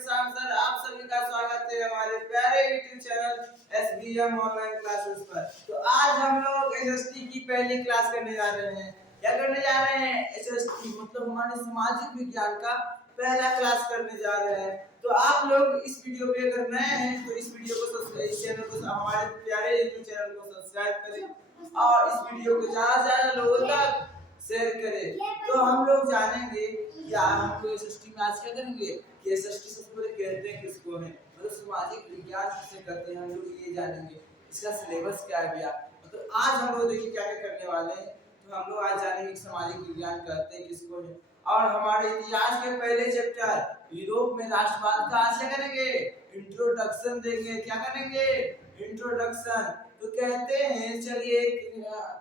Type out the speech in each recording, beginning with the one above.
प्रशांत sir, आप सभी का स्वागत है हमारे प्यारे YouTube channel SBM online classes पर। तो आज हम लोग एसएसटी की पहली क्लास करने जा रहे हैं। क्या करने जा रहे हैं? एसएसटी मतलब हमारे सामाजिक विज्ञान का पहला क्लास करने जा रहे हैं। तो आप लोग इस वीडियो पे अगर नए हैं तो इस वीडियो को इस चैनल को हमारे प्यारे यूट्यूब चैनल को सब्सक्राइब करें और इस वीडियो को ज्यादा से ज्यादा लोगों तक शेयर करें। तो हम लोग जानेंगे कि हम लोग एसएसटी में आज क्या करेंगे कि एसएसटी सबसे पहले कहते हैं किसको है, मतलब सामाजिक विज्ञान किसे कहते हैं, हम लोग ये जानेंगे। इसका सिलेबस क्या है भैया, मतलब आज हम लोग देखिए क्या क्या करने वाले हैं। तो हम लोग आज जानेंगे कि सामाजिक विज्ञान कहते हैं किसको है, और हमारे इतिहास के पहले चैप्टर यूरोप में राष्ट्रवाद का आज क्या करेंगे, इंट्रोडक्शन देंगे। क्या करेंगे? इंट्रोडक्शन। तो कहते हैं, चलिए एक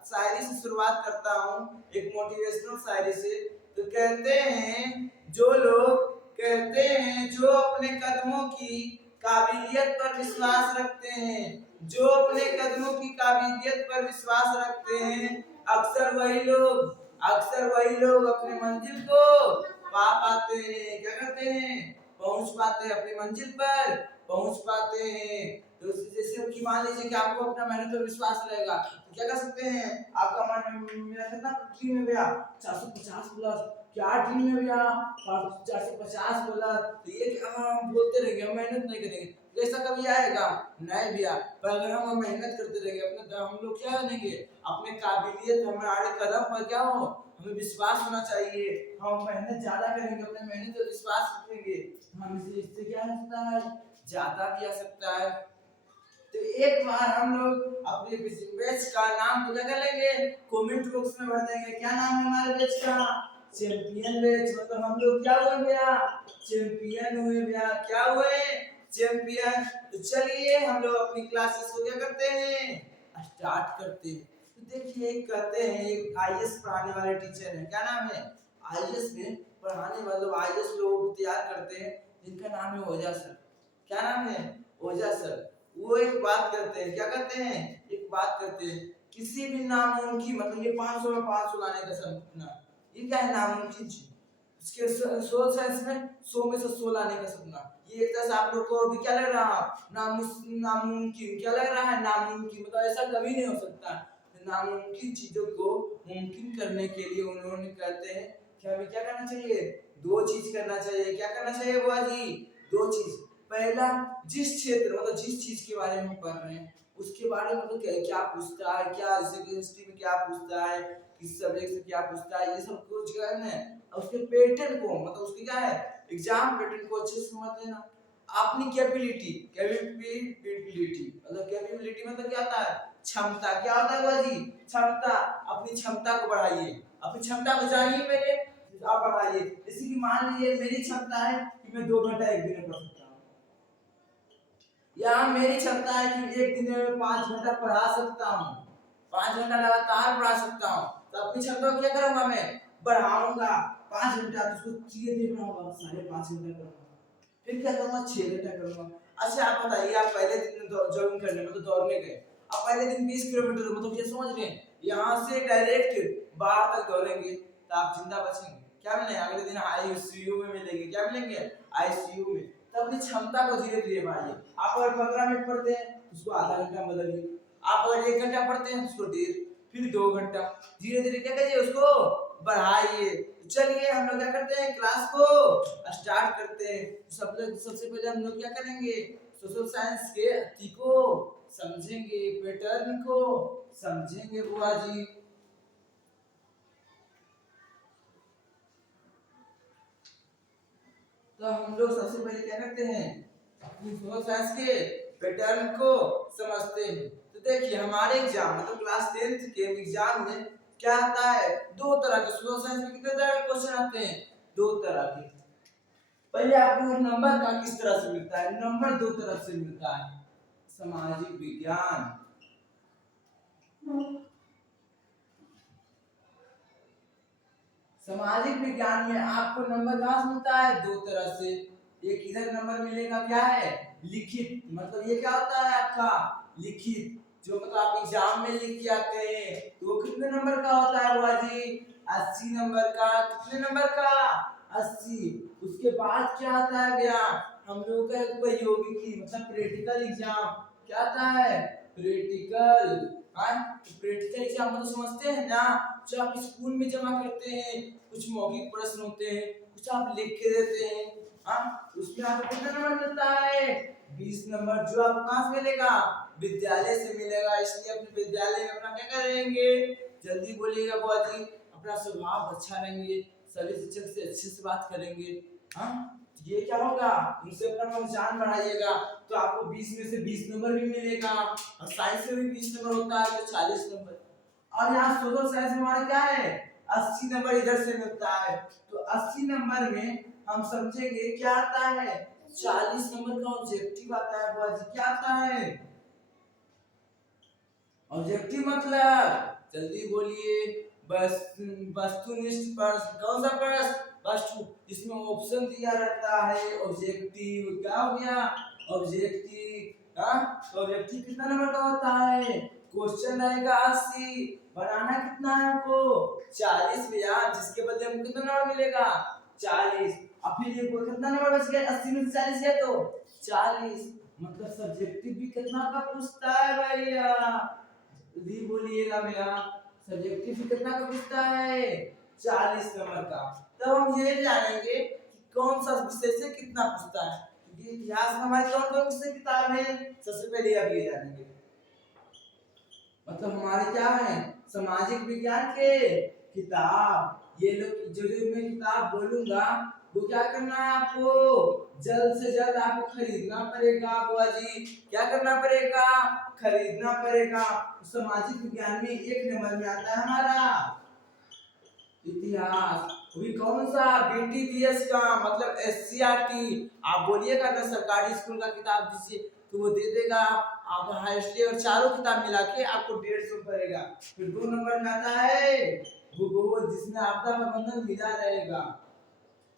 शायरी से शुरुआत करता हूँ, एक मोटिवेशनल शायरी से। तो कहते हैं, जो लोग कहते हैं जो अपने कदमों की काबिलियत पर विश्वास रखते हैं, जो अपने कदमों की काबिलियत पर विश्वास रखते हैं, अक्सर वही लोग अपने मंजिल को पा पाते हैं। क्या करते हैं? पहुंच पाते हैं, अपनी मंजिल पर पहुंच पाते हैं। तो जैसे कि मान लीजिए कि आपको अपना मेहनत पर विश्वास रहेगा तो क्या कर सकते हैं, आपका मन मेरा कितना ड्रीम है भैया 450 प्लस, क्या ड्रीम है भैया 450 प्लस। तो ये हम बोलते रहेंगे, हम मेहनत नहीं करेंगे तो ऐसा कभी आएगा नहीं भैया। पर अगर हम मेहनत करते रहेंगे, अपने हम लोग क्या करेंगे, अपने काबिलियत हमारे कदम पर क्या हो, हमें विश्वास होना चाहिए। हम मेहनत ज्यादा करेंगे, अपने मेहनत पर विश्वास रखेंगे, हम इससे क्या हो सकता है, ज्यादा किया सकता है। तो एक बार हम लोग अपने बैच का नाम तो क्या कर लेंगे, कमेंट बॉक्स में भर देंगे। क्या नाम है हमारे बैच का? Champion batch. मतलब हम लोग क्या हुए भैया, चैंपियन हुए भैया। क्या हुए? चैंपियन। तो चलिए हम लोग अपनी क्लासेस को क्या करते हैं, स्टार्ट करते हैं। तो देखिए कहते हैं एक आईएएस पढ़ाने वाले टीचर है, क्या नाम है, आईएएस में पढ़ाने मतलब आईएएस लोगों को तैयार करते हैं, जिनका नाम है ओझा सर। क्या नाम है? ओझा सर। वो एक बात करते हैं, क्या करते हैं, एक बात करते हैं, किसी भी नामुमकिन मतलब ये 500 में 500 लाने का सपना, ये क्या है, नामुमकिन चीज। इसके सोल साइंस में 100 में से 100 लाने का सपना, ये एक तरह से आप लोग को अभी क्या लग रहा है, नामुमकिन। क्या लग रहा है? नामुमकिन। मतलब ऐसा कभी नहीं हो सकता। नामुमकिन चीजों को मुमकिन करने के लिए उन्होंने कहते हैं कि हमें क्या करना चाहिए, दो चीज करना चाहिए। क्या करना चाहिए बुआ जी? दो चीज। पहला, जिस क्षेत्र मतलब जिस चीज के बारे में हम पढ़ रहे हैं उसके बारे में मतलब क्या पूछता है, क्या जैसे कि हिस्ट्री में क्या पूछता है, किस सब्जेक्ट से क्या पूछता है, ये सब कुछ करना है। उसके पैटर्न को मतलब उसके क्या है, एग्जाम पैटर्न को अच्छे से समझ लेना। अपनी कैपेबिलिटी मतलब कैपेबिलिटी मतलब क्या होता है, क्षमता। क्या होता है बाजी? क्षमता। अपनी क्षमता को बढ़ाइए, अपनी क्षमता को जानिए पहले, आप बढ़ाइए। जैसे कि मान लीजिए मेरी क्षमता है कि मैं 2 घंटा एक दिन में पढ़ सकता हूँ, या मेरी क्षमता है कि एक दिन में 5 घंटा पढ़ा सकता हूँ, 5 घंटा लगातार पढ़ा सकता हूँ। तो अपनी क्षमता को क्या करूंगा, मैं बढ़ाऊंगा। 5 घंटा तो उसको धीरे धीरे बढ़ाऊंगा, 5.5 घंटा करूंगा, फिर क्या करूंगा, 6 घंटा करूंगा। अच्छा आप बताइए, आप पहले दिन जॉगिंग करने मतलब दौड़ने गए, आप पहले दिन 20 किलोमीटर मतलब क्या समझ रहे हैं, यहाँ से डायरेक्ट बाहर तक दौड़ेंगे तो आप जिंदा बचेंगे। क्या मिलेंगे अगले दिन? आईसीयू में मिलेंगे। क्या मिलेंगे? आईसीयू में। तो अपनी क्षमता को धीरे धीरे बढ़ाइए। आप अगर 15 मिनट पढ़ते हैं उसको आधा घंटा बदलिए, आप अगर 1 घंटा पढ़ते हैं उसको 1.5, फिर 2 घंटा, धीरे धीरे क्या करिए, उसको बढ़ाइए। चलिए हम लोग क्या करते हैं, क्लास को स्टार्ट करते हैं। सबसे पहले हम लोग क्या करेंगे, सोशल साइंस के अति को समझेंगे, पैटर्न को समझेंगे बुआ जी। तो हम लोग सबसे पहले क्या करते हैं, अपनी सोशल साइंस के पैटर्न को समझते हैं। तो देखिए हमारे एग्जाम मतलब क्लास 10th के एग्जाम में क्या आता है, 2 तरह के सोशल साइंस में कितने तरह के क्वेश्चन आते हैं, 2 तरह के। पहले आपको नंबर का किस तरह से मिलता है, नंबर 2 तरह से मिलता है, सामाजिक विज्ञान। सामाजिक विज्ञान में आपको नंबर कहां से मिलता है, 2 तरह से। एक इधर नंबर मिलेगा क्या है, लिखित, मतलब ये क्या होता है आपका लिखित, जो मतलब आप एग्जाम में लिख के आते हैं। तो वो कितने नंबर का होता है बुआ जी, 80 नंबर का। कितने नंबर का? 80। उसके बाद क्या आता है भैया, हम लोगों का उपयोगी मतलब प्रैक्टिकल एग्जाम क्या आता है, प्रैक्टिकल। प्रैक्टिकल एग्जाम मतलब समझते हैं ना, जो आप स्कूल में जमा करते हैं, कुछ मौखिक प्रश्न होते हैं, कुछ आप लिख के देते हैं। उसमें आपको कितना नंबर मिलता है, 20 नंबर, जो आपको कहाँ से मिलेगा, विद्यालय से मिलेगा। इसलिए अपने विद्यालय में अपना क्या करेंगे, जल्दी बोलिएगा बुआ जी, अपना स्वभाव अच्छा रहेंगे, सभी शिक्षक से अच्छे से बात करेंगे। ये क्या होगा, इनसे अपना पहचान बढ़ाइएगा, तो आपको 20 में से 20 नंबर भी मिलेगा। और साइंस में भी 20 नंबर होता है, तो 40 नंबर। और यहाँ सोशल साइंस में हमारा क्या है, 80 नंबर इधर से मिलता है। तो 80 नंबर में हम समझेंगे क्या आता है, 40 नंबर का ऑब्जेक्टिव आता है बुआ जी। क्या आता है ऑब्जेक्टिव, मतलब जल्दी बोलिए, बस वस्तुनिष्ठ प्रश्न, कौन सा प्रश्न, वस्तु, इसमें ऑप्शन दिया रहता है। ऑब्जेक्टिव क्या हो गया, ऑब्जेक्टिव। तो ऑब्जेक्टिव कितना नंबर का होता है, क्वेश्चन रहेगा 80, बनाना कितना है हमको, 40 भैया, जिसके बदले हमको कितना नंबर मिलेगा, 40। अब फिर ये कितना नंबर बच गया, 80 में से 40 है तो 40। मतलब सब्जेक्टिव भी कितना का पूछता है भैया, जल्दी बोलिएगा भैया, सब्जेक्टिव भी कितना का पूछता है, 40 नंबर का। तब हम ये जानेंगे कि कौन सा विषय से कितना पूछता है, क्योंकि इतिहास में हमारी कौन कौन सी किताब है, सबसे पहले आप ये जानेंगे। मतलब हमारे क्या है, सामाजिक विज्ञान के किताब। ये लोग जो जो मैं किताब बोलूंगा वो क्या करना है आपको, जल्द से जल्द आपको खरीदना पड़ेगा बुआ जी। क्या करना पड़ेगा, खरीदना पड़ेगा। सामाजिक विज्ञान में 1 नंबर में आता है हमारा इतिहास। भी कौन सा, बीटीपीएस का, मतलब एससीईआरटी। आप बोलिएगा ना सरकारी स्कूल का किताब दीजिए तो वो दे देगा। आप हाईएस्ट और चारों किताब मिला के आपको 150 पड़ेगा। फिर 2 नंबर में आता है भूगोल, जिसमें आपदा प्रबंधन मिला रहेगा।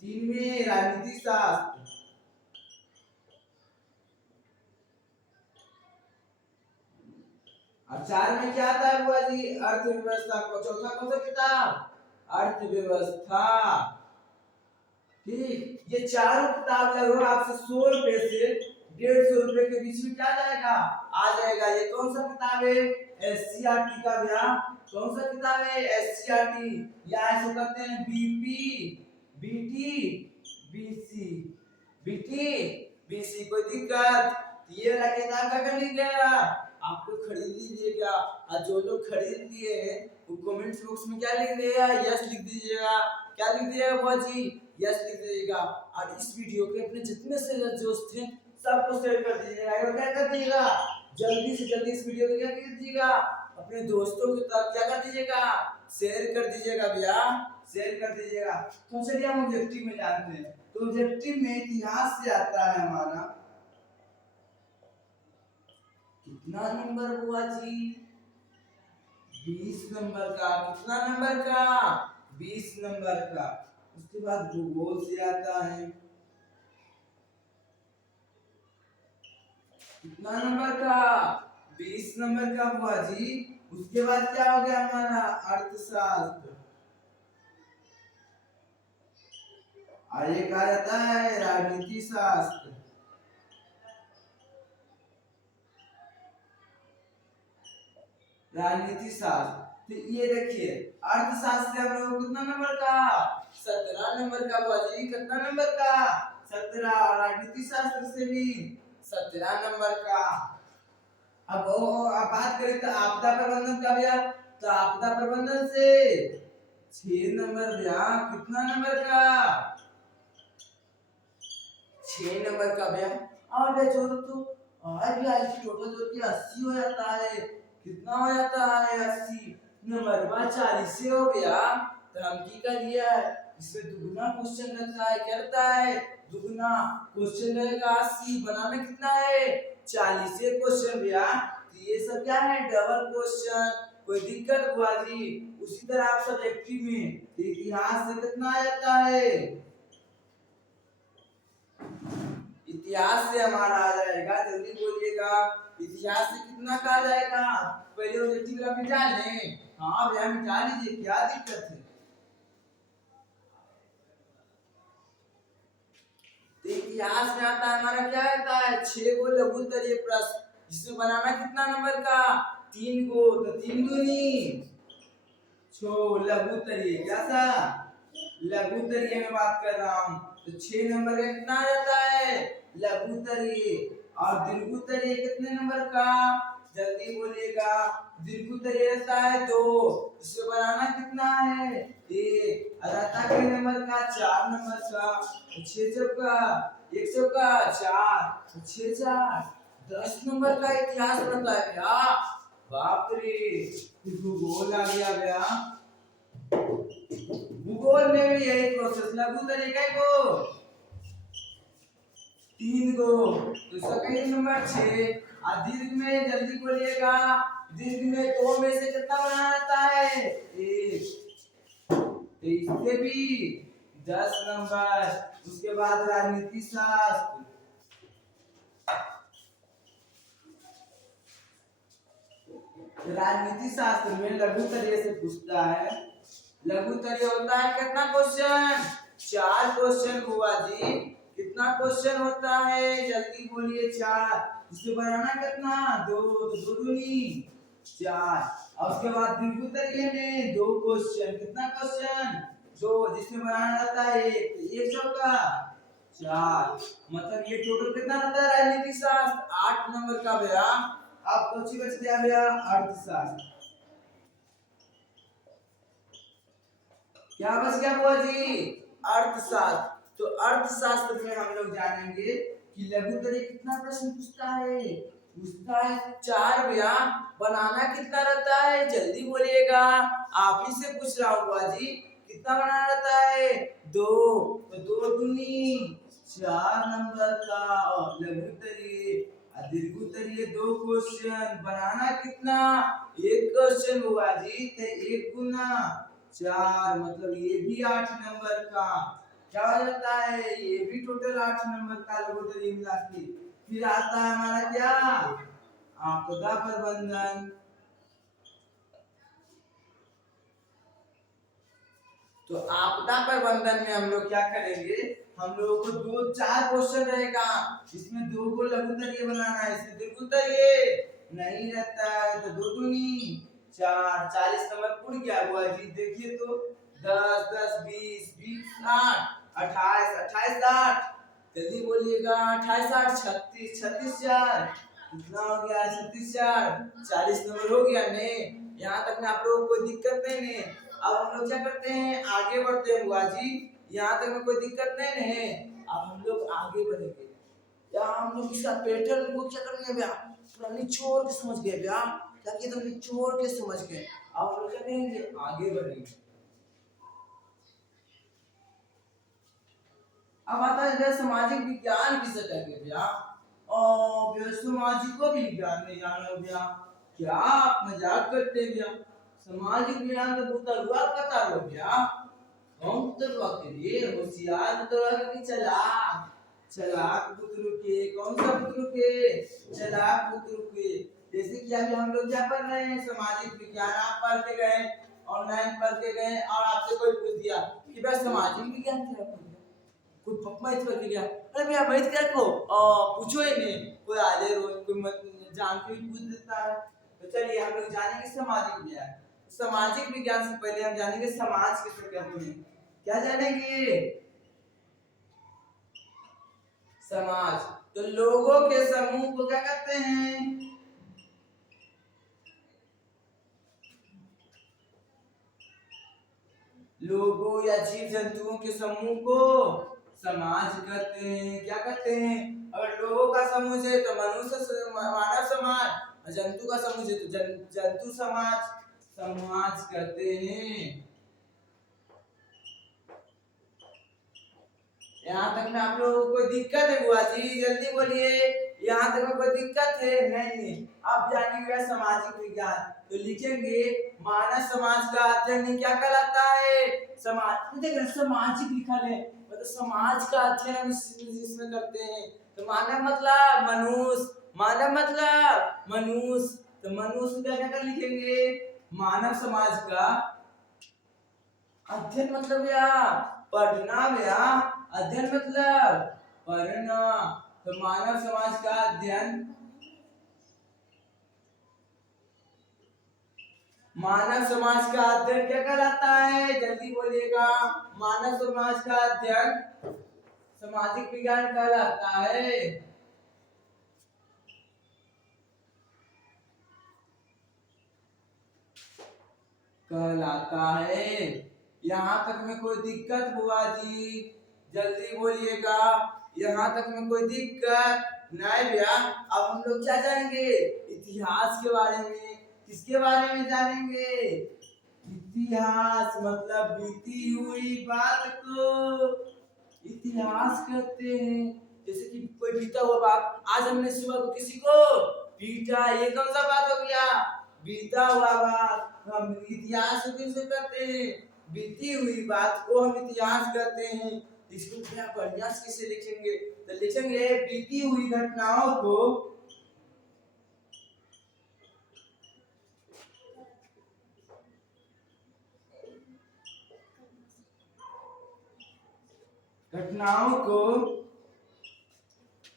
3 में राजनीति शास्त्र। और 4 में क्या आता है बुआ जी, अर्थव्यवस्था को। चौथा कौन सा किताब, अर्थव्यवस्था। ठीक, ये चारों किताब लगभग आपसे 100 रुपए से 150 रुपए के बीच में क्या जाएगा, आ जाएगा। ये कौन सा किताब है, एससीईआरटी का भैया। कौन सा किताब है, एससीईआरटी, या ऐसे कहते हैं BP, BT, BC, BT, BC. कोई दिक्कत, ये वाला किताब का कर लीजिएगा, आपको खरीद लीजिएगा। और जो लोग खरीद लिए हैं वो कमेंट्स बॉक्स में क्या लिख दीजिएगा, यस लिख दीजिएगा। क्या लिख दीजिएगा बुआ जी, यस लिख दीजिएगा। और इस वीडियो के अपने जितने से दोस्त हैं सबको शेयर कर दीजिएगा। और क्या कर दीजिएगा, जल्दी से जल्दी इस वीडियो को क्या कर दीजिएगा, अपने दोस्तों के साथ क्या कर दीजिएगा, शेयर कर दीजिएगा भैया, शेयर कर दीजिएगा। तो चलिए हम ऑब्जेक्टिव में जानते हैं। तो ऑब्जेक्टिव में इतिहास से आता है हमारा कितना नंबर हुआ जी, 20 नंबर का। कितना नंबर का, 20 नंबर का। उसके बाद भूगोल से आता है कितना नंबर का, 20 नंबर का बुआ जी। उसके बाद क्या हो गया हमारा, अर्थशास्त्र। और ये कहा जाता है राजनीति शास्त्र। राजनीति शास्त्र। तो ये देखिए अर्थशास्त्र हम लोग कितना नंबर का, 17 नंबर का बुआ जी। कितना नंबर का, 17। राजनीति शास्त्र से भी 17 नंबर का। अब बात करें तो आपदा प्रबंधन का भैया, तो आपदा प्रबंधन से 6 नंबर भैया। कितना नंबर का, 6 नंबर का भैया। और भैया जोड़ो तो, और भैया इसकी टोटल जोड़ के 80 हो जाता है। कितना हो जाता है, 80 नंबर बाद 40 से हो गया। तो हम की कर लिया है, इसमें दुगुना क्वेश्चन रहता है। क्या रहता है, दुगुना क्वेश्चन रहेगा। 80 बनाना कितना है, 40 से क्वेश्चन भैया। तो ये सब क्या है, डबल क्वेश्चन। कोई दिक्कत हुआ जी। उसी तरह आप सब्जेक्टिव में इतिहास से कितना आ जाता है, इतिहास से हमारा आ जाएगा, जल्दी बोलिएगा। इतिहास से कितना का आ जाएगा, पहले ऑब्जेक्टिव का मिटा लें। हाँ भैया मिटा लीजिए, क्या दिक्कत है। इतिहास में आता है हमारा क्या रहता है 6 गो लघु उत्तरीय प्रश्न, जिसमें बनाना कितना नंबर का 3 गो, तो 3 दूनी 6 लघु उत्तरीय, क्या सा लघु उत्तरीय में बात कर रहा हूँ। तो 6 नंबर का कितना आ जाता है लघु उत्तरीय, और दीर्घ उत्तरीय कितने नंबर का, जल्दी बोलिएगा। दीर्घ उत्तरीय रहता है 2, इसको बनाना कितना है 1, और रहता है नंबर का 4 नंबर का। 6 चौका 1 चौका 4, 6 4 10 नंबर का इतिहास बनता है क्या, बाप रे। भूगोल आ गया भैया, भूगोल में भी यही प्रोसेस, लघु तरीके को 3 गो, तो इसका कहीं नंबर 6। और दीर्घ में जल्दी बोलिएगा, दीर्घ में 2 में से कितना बनाना रहता है 1, तो इसके भी 10 नंबर। उसके बाद राजनीति शास्त्र, राजनीति शास्त्र में लघु तरीके से पूछता है। लघु तरीके होता है कितना क्वेश्चन, 4 क्वेश्चन हुआ जी। कितना क्वेश्चन होता है जल्दी बोलिए 4, इसको बनाना कितना 2, तो 2 दूनी 4। और उसके बाद दीर्घ तरीके में 2 क्वेश्चन, कितना क्वेश्चन 2, जिसमें बनाना रहता है 1 चौका 4, मतलब ये टोटल कितना रहता है राजनीति शास्त्र 8 नंबर का भैया। अब कौन सी बच गया भैया अर्थशास्त्र, क्या बच गया बुआ जी अर्थशास्त्र। तो अर्थशास्त्र में हम लोग जानेंगे कि लघु तरीके कितना प्रश्न पूछता है 4 भैया। बनाना कितना रहता है जल्दी बोलिएगा, आप ही से पूछ रहा हूँ बुआ जी, कितना बनाना रहता है 2, तो 2 दूनी 4 नंबर का लघु तरीके। दीर्घ तरीके 2 क्वेश्चन, बनाना कितना 1 क्वेश्चन हुआ जी, तो 1 गुना 4, मतलब ये भी 8 नंबर का। क्या हो जाता है ये भी टोटल 8 नंबर का लघु तरीके मिला के। फिर आता है हमारा क्या आपदा प्रबंधन। तो आपदा प्रबंधन में हम लोग क्या करेंगे, हम लोगों को 4 क्वेश्चन रहेगा, इसमें 2 को लघु तरीके बनाना है, इसमें दीर्घ तरीके नहीं रहता है, तो 2 दूनी 4, 40 नंबर पुर गया हुआ जी। देखिए तो 10 10 20 20 60 28 28 60, जल्दी बोलिएगा 28 8 36 36 4, कितना हो गया 36 4, 40 नंबर हो गया ने। यहाँ तक में आप लोगों को कोई दिक्कत नहीं ने। अब हम लोग क्या करते हैं आगे बढ़ते हैं बुआ जी, यहाँ तक में कोई दिक्कत नहीं है। अब हम लोग आगे बढ़ेंगे, यहाँ हम लोग इसका पैटर्न को क्या करेंगे भैया पूरा निचोड़ के समझ गए भैया, ताकि एकदम निचोड़ के समझ गए। अब हम लोग क्या करेंगे आगे बढ़ेंगे। अब आता है सामाजिक विज्ञान किसे कहते हैं भैया, और सामाजिक विज्ञान में जानो भैया, क्या आप मजाक करते हैं भैया, सामाजिक विज्ञान तो बुतरुआ पता हो भैया, कौन बुतरुआ के लिए होशियार बुतरुआ के चालाक, चालाक बुतरु के, कौन सा बुतरु के चालाक बुतरु के। जैसे कि अभी हम लोग क्या पढ़ रहे हैं सामाजिक विज्ञान, आप पढ़ के गए ऑनलाइन पढ़ के गए, और आपसे कोई पूछ दिया कि भाई सामाजिक विज्ञान क्या है, कोई मैथ करके गया, अरे भैया मैथ क्या को पूछो ही नहीं, कोई आधे रोज कोई मत जान के भी पूछ देता है। तो चलिए हम लोग जानेंगे सामाजिक विज्ञान। सामाजिक विज्ञान से पहले हम जानेंगे समाज किसे कहते हैं, क्या जानेंगे समाज। तो लोगों के समूह को क्या कहते हैं, लोगों या जीव जंतुओं के समूह को समाज कहते हैं। क्या कहते हैं, अगर लोगों का समूह है तो मनुष्य मानव समाज, जंतु का समूह है तो जंतु समाज, समाज कहते हैं। यहाँ तक में आप लोगों को कोई दिक्कत है बुआ जी जल्दी बोलिए, यहाँ तक में कोई दिक्कत है नहीं। अब जानिएगा सामाजिक विज्ञान, तो लिखेंगे मानव समाज का अध्ययन क्या कहलाता है, समाज देखिए सामाजिक लिखा है मतलब समाज का अध्ययन हम इसमें करते हैं। तो मानव मतलब मनुष्य, मानव मतलब मनुष्य, तो मनुष्य का क्या लिखेंगे मानव समाज का अध्ययन, मतलब या पढ़ना या अध्ययन मतलब पढ़ना। तो मानव समाज का अध्ययन, मानव समाज का अध्ययन क्या कहलाता है? जल्दी बोलिएगा। मानव समाज का अध्ययन सामाजिक विज्ञान कहलाता है। कहलाता है। यहाँ तक में कोई दिक्कत हुआ जी? जल्दी बोलिएगा। यहाँ तक में कोई दिक्कत नहीं भैया। अब हम लोग क्या जानेंगे? इतिहास के बारे में। किसके बारे में जानेंगे? इतिहास मतलब बीती हुई बात को इतिहास कहते हैं। जैसे कि कोई बीता हुआ बात, आज हमने सुबह को किसी को पीटा, ये कौन सा बात हो गया? बीता हुआ बात। हम इतिहास किसे कहते हैं? बीती हुई बात को हम इतिहास कहते हैं। इसको क्या बढ़िया से लिखेंगे? तो लिखेंगे बीती हुई घटनाओं को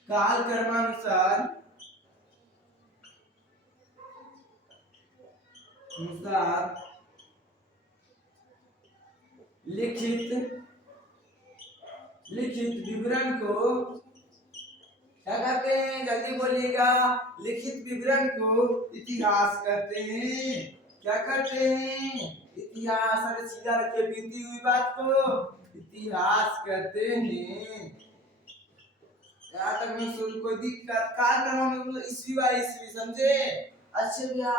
काल क्रमानुसार लिखित विवरण को क्या कहते हैं? जल्दी बोलिएगा। लिखित विवरण को इतिहास कहते हैं। क्या करते हैं? इतिहास। अरे सीधा रखिए, बीती हुई बात को इतिहास कहते हैं। यहाँ तक में कोई दिक्कत? काल में ईस्वी बाय ईस्वी, समझे? अच्छे भैया,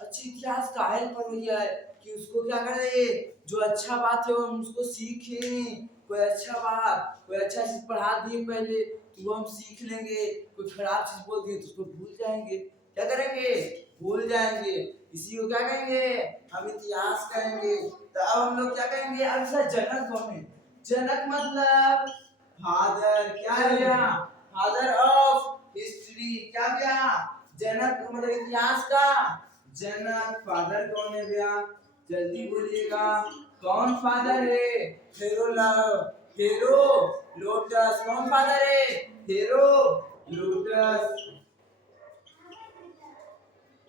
अच्छी इतिहास काहे पर भैया कि उसको क्या करे? जो अच्छा बात है वो हम उसको सीखें। कोई अच्छा बात, कोई अच्छा चीज पढ़ा दिए पहले तो वो हम सीख लेंगे। कोई खराब चीज बोल दिए तो उसको भूल जाएंगे। क्या करेंगे? भूल जाएंगे। इसी को क्या कहेंगे? हम इतिहास कहेंगे। तो अब हम लोग क्या कहेंगे? अब जनक बने। जनक मतलब फादर। क्या है भैया? Father of history. क्या भैया? जनक मतलब इतिहास का जनक। फादर कौन है भैया? जल्दी बोलिएगा। कौन फादर है? हेरोडोटस। कौन फादर है? हेरोडोटस।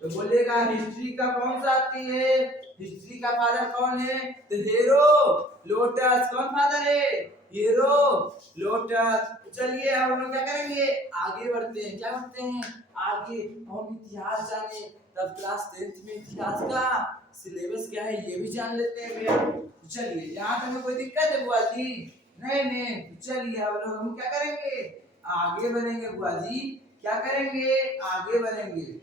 तो बोलिएगा हिस्ट्री का कौन सा आती है? हिस्ट्री का फादर कौन है? तो हेरोडोटस। कौन फादर है? हेरोडोटस। चलिए अब हम लोग क्या करेंगे? आगे बढ़ते हैं। क्या करते हैं? आगे हम इतिहास जाने। तब क्लास 10th में इतिहास का सिलेबस क्या है ये भी जान लेते हैं भैया। चलिए, यहाँ तक में कोई दिक्कत है बुआ जी? नहीं। चलिए अब लोग हम क्या करेंगे? आगे बढ़ेंगे बुआ जी। क्या करेंगे? आगे बढ़ेंगे।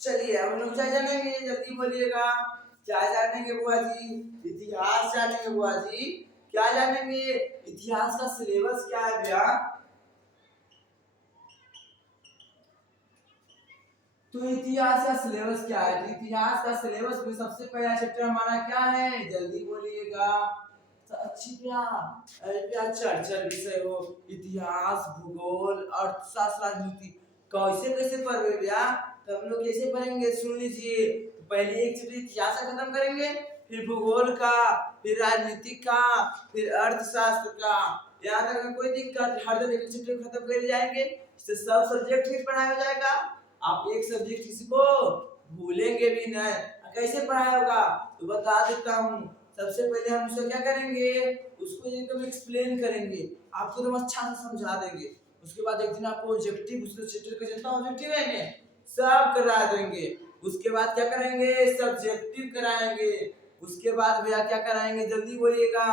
चलिए हम लोग क्या जानेंगे? जल्दी बोलिएगा। क्या जानेंगे बुआ जी? इतिहास जानेंगे बुआ जी। क्या जानेंगे? इतिहास का सिलेबस क्या है भैया? तो इतिहास का सिलेबस क्या है? तो इतिहास का सिलेबस में सबसे पहला चैप्टर हमारा क्या है? जल्दी बोलिएगा। अच्छी क्या चर्चा विषय हो? इतिहास, भूगोल, अर्थशास्त्र, राजनीति। कैसे कैसे पढ़े भैया? तो हम लोग कैसे पढ़ेंगे सुन लीजिए। तो पहले एक चैप्टर इतिहास का खत्म करेंगे, फिर भूगोल का, फिर राजनीति का, फिर अर्थशास्त्र का। यहाँ तक में कोई दिक्कत? हर दिन एक चैप्टर खत्म कर जाएंगे, इससे सब सब्जेक्ट भी पढ़ाया जाएगा। आप एक सब्जेक्ट किसी को भूलेंगे भी नहीं। कैसे पढ़ाया होगा तो बता देता हूँ। सबसे पहले हम उसे क्या करेंगे? उसको एकदम एक्सप्लेन करेंगे, आपको एकदम अच्छा से समझा देंगे। उसके बाद एक दिन आपको ऑब्जेक्टिव, उसके चैप्टर का जितना ऑब्जेक्टिव है सब करा देंगे। उसके बाद क्या करेंगे? सब्जेक्टिव कराएंगे। उसके बाद भैया क्या कराएंगे? जल्दी बोलिएगा।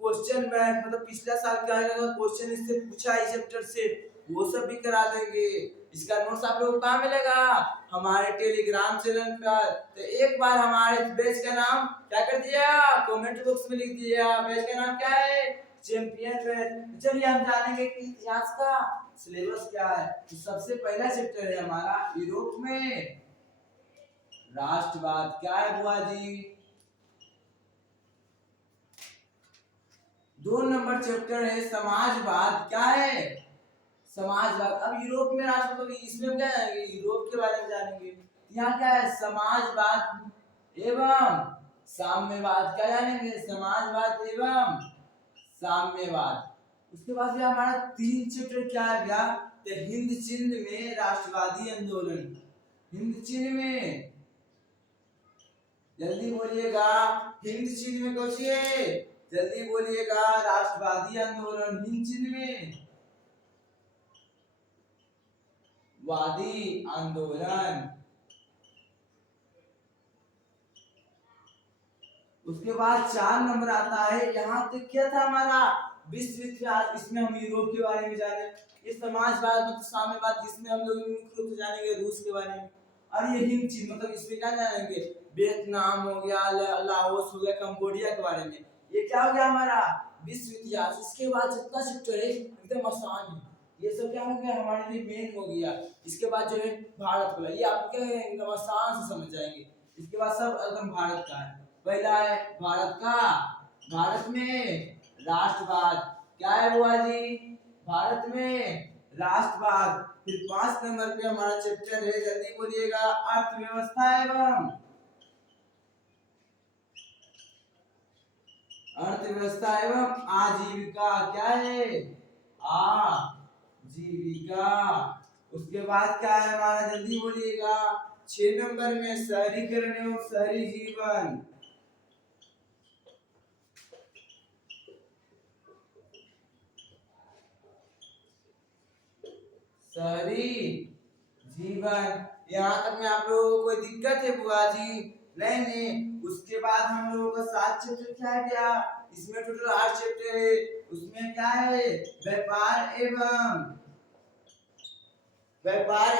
क्वेश्चन बैंक मतलब पिछला साल क्या क्वेश्चन इससे पूछा इस चैप्टर से, वो सब भी करा देंगे। इसका नोट्स आप लोगों को कहाँ मिलेगा? हमारे टेलीग्राम चैनल पर। तो एक बार हमारे बैच का नाम क्या कर दिया? कमेंट बॉक्स में लिख दिया। बैच का नाम क्या है? Champion batch. चलिए हम जानेंगे कि इतिहास का सिलेबस क्या है। तो सबसे पहला चैप्टर है हमारा यूरोप में राष्ट्रवाद। क्या है बुआ जी? 2 नंबर चैप्टर है समाजवाद। क्या है? समाजवाद। अब यूरोप में राष्ट्र तो इसमें क्या जानेंगे, यूरोप के बारे में जानेंगे। यहाँ क्या है, समाजवाद एवं साम्यवाद। क्या जानेंगे, समाजवाद एवं साम्यवाद। उसके बाद भी हमारा 3 चैप्टर क्या है भैया, तो हिंद चिन्ह में राष्ट्रवादी आंदोलन। हिंद चिन्ह में जल्दी बोलिएगा, हिंद चिन्ह में कौन सी है, जल्दी बोलिएगा, राष्ट्रवादी आंदोलन। हिंद चिन्ह में वादी आंदोलन। उसके बाद 4 नंबर आता है, यहाँ तक क्या था हमारा विश्व इतिहास। इसमें हम यूरोप के बारे में जाने, ये समाजवाद मतलब साम्यवाद, जिसमें हम लोग मुख्य रूप से जानेंगे रूस के बारे में। और ये हिंद चिन्ह मतलब इसमें क्या जानेंगे, वियतनाम हो गया, लाओस हो गया, कंबोडिया के बारे में। ये क्या हो गया हमारा विश्व इतिहास। इसके बाद जितना चैप्टर है एकदम आसान है, ये सब क्या हो गया हमारे लिए मेन हो गया। इसके बाद जो है भारत वाला, ये आप क्या है एकदम आसान से समझ जाएंगे। इसके बाद सब एकदम भारत का है। पहला है भारत का, भारत में राष्ट्रवाद। क्या है बुआ जी, भारत में राष्ट्रवाद। फिर 5 नंबर पे हमारा चैप्टर है, जल्दी बोलिएगा, अर्थव्यवस्था एवं अर्थव्यवस्था एवं आजीविका। क्या है, आजीविका। उसके बाद क्या है हमारा, जल्दी बोलिएगा, 6 नंबर में शहरीकरण एवं शहरी जीवन। शहरी जीवन। यहाँ तक में आप लोगों को कोई दिक्कत है बुआ जी, नहीं। उसके बाद हम लोगों का 7 चैप्टर क्या है भैया, इसमें टोटल 8 चैप्टर है। उसमें क्या है, व्यापार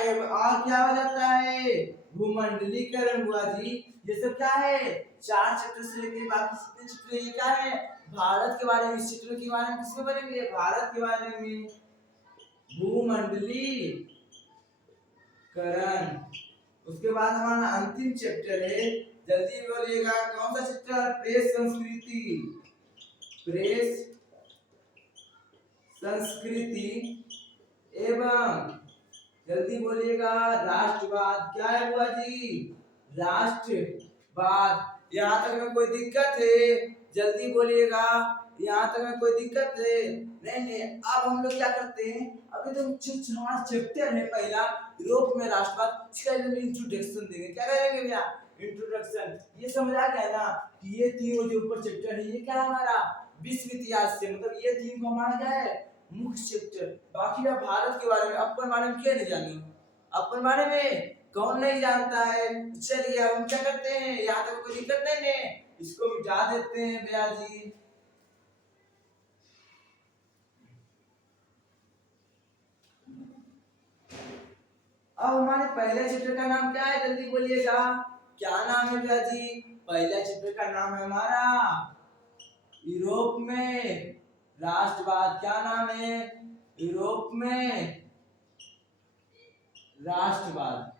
एवं और क्या हो जाता है, भूमंडलीकरण बुआ जी। ये सब क्या है 4 चैप्टर से लेके बाकी जितने चैप्टर ये क्या है भारत के बारे में। इस चैप्टर के बारे में किसमें पढ़ेंगे, भारत के बारे में, भूमंडलीकरण। उसके बाद हमारा अंतिम चैप्टर है, जल्दी बोलिएगा, कौन सा चैप्टर, प्रेस संस्कृति। प्रेस संस्कृति एवं जल्दी बोलिएगा राष्ट्रवाद। क्या है बुआ जी, राष्ट्रवाद। यहाँ तक में कोई दिक्कत है, जल्दी बोलिएगा, यहाँ तक में कोई दिक्कत है, नहीं। अब हम लोग क्या करते हैं, अभी तो हमारा चैप्टर है पहला यूरोप में राष्ट्रवाद, इसका इंट्रोडक्शन देंगे। क्या करेंगे भैया, इंट्रोडक्शन। ये समझ आ गया ना कि ये तीनों जो ऊपर चैप्टर है ये क्या हमारा विश्व इतिहास से, मतलब ये तीन को हमारा क्या है मुख्य चैप्टर। बाकी का भारत के बारे में, अपन बारे में क्या नहीं जाने, अपन बारे में कौन नहीं जानता है। चलिए अब हम क्या करते हैं, यहाँ तक कोई दिक्कत नहीं है, इसको मिटा देते हैं भैया जी। अब हमारे पहले चैप्टर का नाम क्या है, जल्दी बोलिएगा, क्या नाम है भैया जी, पहला चैप्टर का नाम है हमारा यूरोप में राष्ट्रवाद। क्या नाम है, यूरोप में राष्ट्रवाद।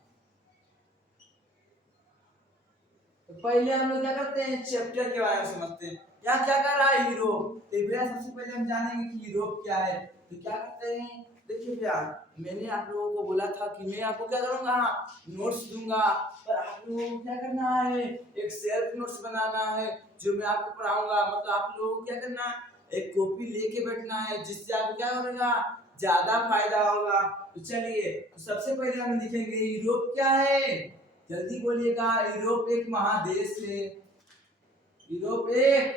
तो पहले हम लोग क्या करते हैं, चैप्टर के बारे में समझते हैं। यहाँ क्या कर रहा है यूरोप, तो भैया सबसे पहले हम जानेंगे कि यूरोप क्या है। तो क्या करते हैं, देखिए भैया, मैंने आप लोगों को बोला था कि मैं आपको क्या करूंगा, नोट्स दूंगा, पर आप लोगों को क्या करना है, एक सेल्फ नोट्स बनाना है जो मैं आपको पढ़ाऊंगा। मतलब आप लोगों को क्या करना है, एक कॉपी लेके बैठना है, जिससे आपको क्या होगा, ज्यादा फायदा होगा। तो चलिए, तो सबसे पहले हम लिखेंगे यूरोप क्या है, जल्दी बोलिएगा, यूरोप एक महादेश है। यूरोप एक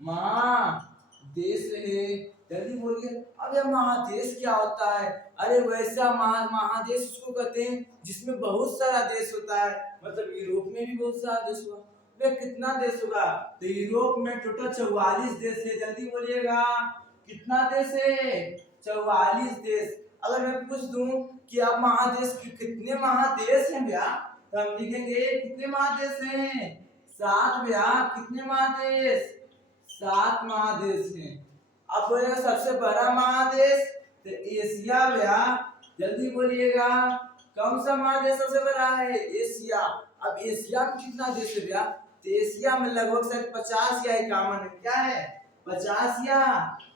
महादेश है, जल्दी बोलिए। अब यह महादेश क्या होता है, अरे वैसा महादेश उसको कहते हैं जिसमें बहुत सारा देश होता है। मतलब यूरोप में भी बहुत सारा देश होगा, वे कितना देश होगा, तो यूरोप में टोटल 44 देश है। जल्दी बोलिएगा, कितना देश है, 44 देश। अगर मैं पूछ दूं कि अब महादेश कितने महादेश हैं भैया, तो हम लिखेंगे कितने महादेश हैं, 7 भैया। कितने महादेश, 7 महादेश हैं। अब बोलेगा सबसे बड़ा महादेश, तो एशिया भैया। जल्दी बोलिएगा, कौन सा महादेश सबसे बड़ा है, एशिया। अब एशिया में कितना देश है भैया, तो एशिया में लगभग शायद 50 या 51 है। क्या है 50 या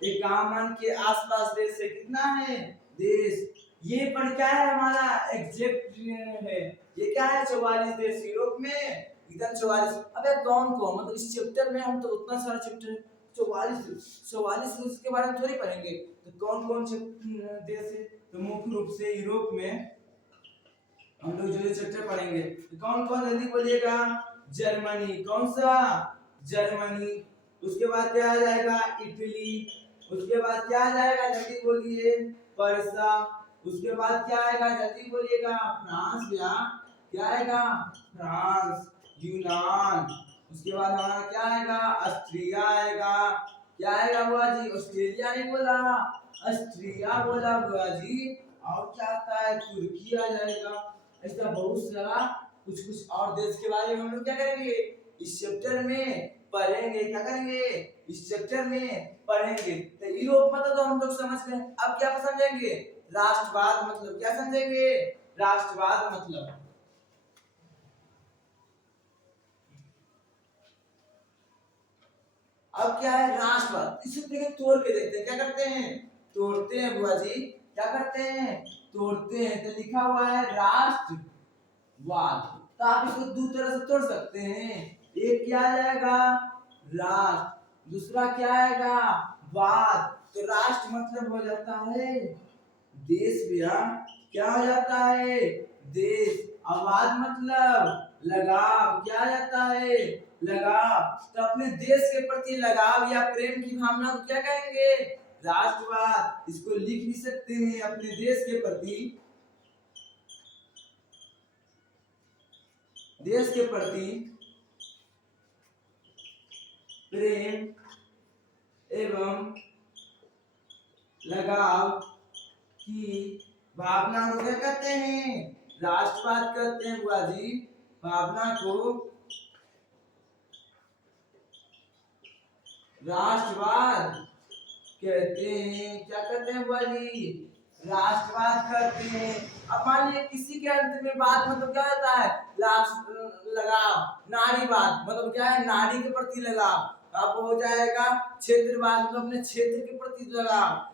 51 के आसपास देश है। कितना है देश? ये पर क्या है हमारा एग्जैक्ट है। ये क्या है 44 देश यूरोप में इधर 44। अबे कौन कौन मतलब इस चैप्टर में हम तो उतना सारा चैप्टर 44 देश के बारे में थोड़ी पढ़ेंगे। तो कौन कौन से देश है? तो मुख्य रूप से यूरोप में हम लोग जो चैप्टर पढ़ेंगे तो कौन कौन जल्दी बोलिएगा। जर्मनी, कौन सा? जर्मनी। उसके बाद क्या आ जाएगा? इटली। उसके बाद क्या आ जाएगा? जल्दी बोलिए। पर्सा। उसके बाद क्या आएगा? जल्दी बोलिएगा। फ्रांस। या क्या आएगा? फ्रांस। यूनान। उसके बाद हमारा क्या आएगा? ऑस्ट्रिया आएगा। क्या आएगा बुआ जी? ऑस्ट्रेलिया नहीं बोला, ऑस्ट्रिया बोला बुआ जी। और क्या आता है? तुर्की आ जाएगा। ऐसा बहुत सारा कुछ कुछ और देश के बारे में हम लोग क्या करेंगे इस चैप्टर में पढ़ेंगे। क्या करेंगे इस चैप्टर में पढ़ेंगे। तो यूरोप मतलब तो हम लोग समझ गए। अब क्या समझेंगे? राष्ट्रवाद मतलब क्या समझेंगे? राष्ट्रवाद मतलब अब क्या है? राष्ट्रवाद। इसे देखिए तोड़ के देखते हैं। क्या करते हैं? तोड़ते हैं बुआ जी। क्या करते हैं? तोड़ते हैं। तो लिखा हुआ है राष्ट्रवाद। तो आप इसको दो तरह से तोड़ सकते हैं। एक क्या आ जाएगा? राष्ट्र। दूसरा क्या आएगा? वाद। तो राष्ट्र मतलब हो जाता है देश। भैया क्या हो जाता है? देश। आवाज मतलब लगाव। क्या आ जाता है? लगाव। तो अपने देश के प्रति लगाव या प्रेम की भावना को क्या कहेंगे? राष्ट्रवाद। इसको लिख भी सकते हैं अपने देश के प्रति, देश के प्रति प्रेम एवं लगाव की भावना को क्या कहते हैं? राष्ट्रवाद कहते हैं बुआ जी। भावना को राष्ट्रवाद कहते हैं। क्या कहते हैं बुआ जी? राष्ट्रवाद कहते हैं। अब मान लीजिए किसी के अंत में बात मतलब क्या होता है? लगाव। नारीवाद मतलब क्या है? नारी के प्रति लगाव। अब हो जाएगा क्षेत्रवाद मतलब अपने क्षेत्र के प्रति लगाव।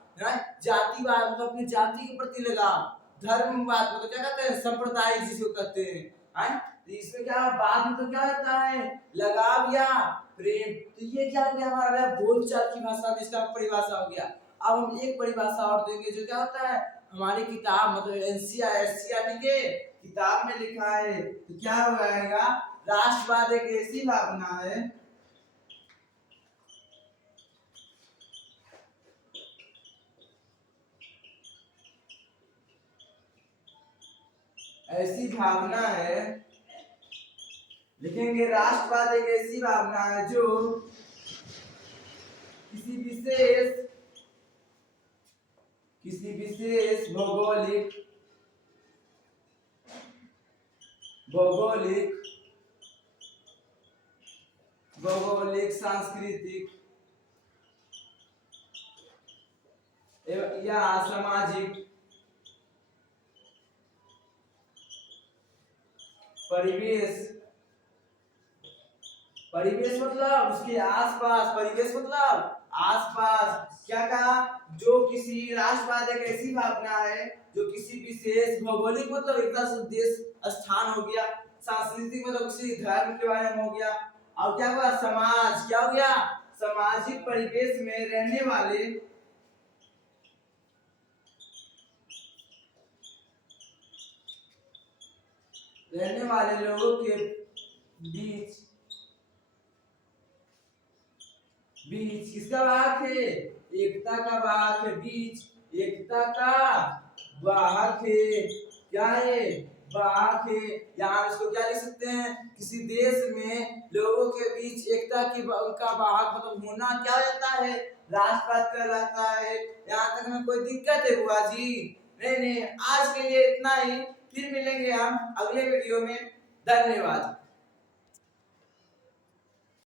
जातिवाद मतलब अपनी जाति के प्रति लगाव। धर्मवाद मतलब क्या कहते हैं? संप्रदाय जिसे कहते हैं। तो इसमें क्या बाद में तो क्या होता है? लगाव या प्रेम। तो ये क्या हो गया हमारा बोलचाल की भाषा में इसका परिभाषा हो गया। अब हम एक परिभाषा और देंगे जो क्या होता है हमारी किताब मतलब एनसीईआरटी के किताब में लिखा है। तो क्या हो जाएगा? राष्ट्रवाद एक ऐसी भावना है ऐसी भावना है लिखेंगे। राष्ट्रवाद एक ऐसी भावना है जो किसी विशेष भौगोलिक सांस्कृतिक या सामाजिक परिवेश मतलब उसके आसपास। परिवेश मतलब आसपास। क्या कहा? जो किसी राष्ट्रवाद एक ऐसी भावना है जो किसी विशेष भौगोलिक मतलब एक तरह से देश स्थान हो गया। सांस्कृतिक मतलब किसी धर्म के बारे में हो गया। और क्या हुआ? समाज। क्या हो गया? सामाजिक परिवेश में रहने वाले लोगों के बीच बीच किसका वाहक है? एकता का वाहक है। बीच एकता का वाहक है। क्या है? वाहक है। यहाँ इसको क्या लिख सकते हैं? किसी देश में लोगों के बीच एकता की का वाहक मतलब होना क्या रहता है? राष्ट्रवाद कहलाता है। यहाँ तक में कोई दिक्कत है बुआ जी? नहीं। आज के लिए इतना ही। फिर मिलेंगे हम अगले वीडियो में। धन्यवाद।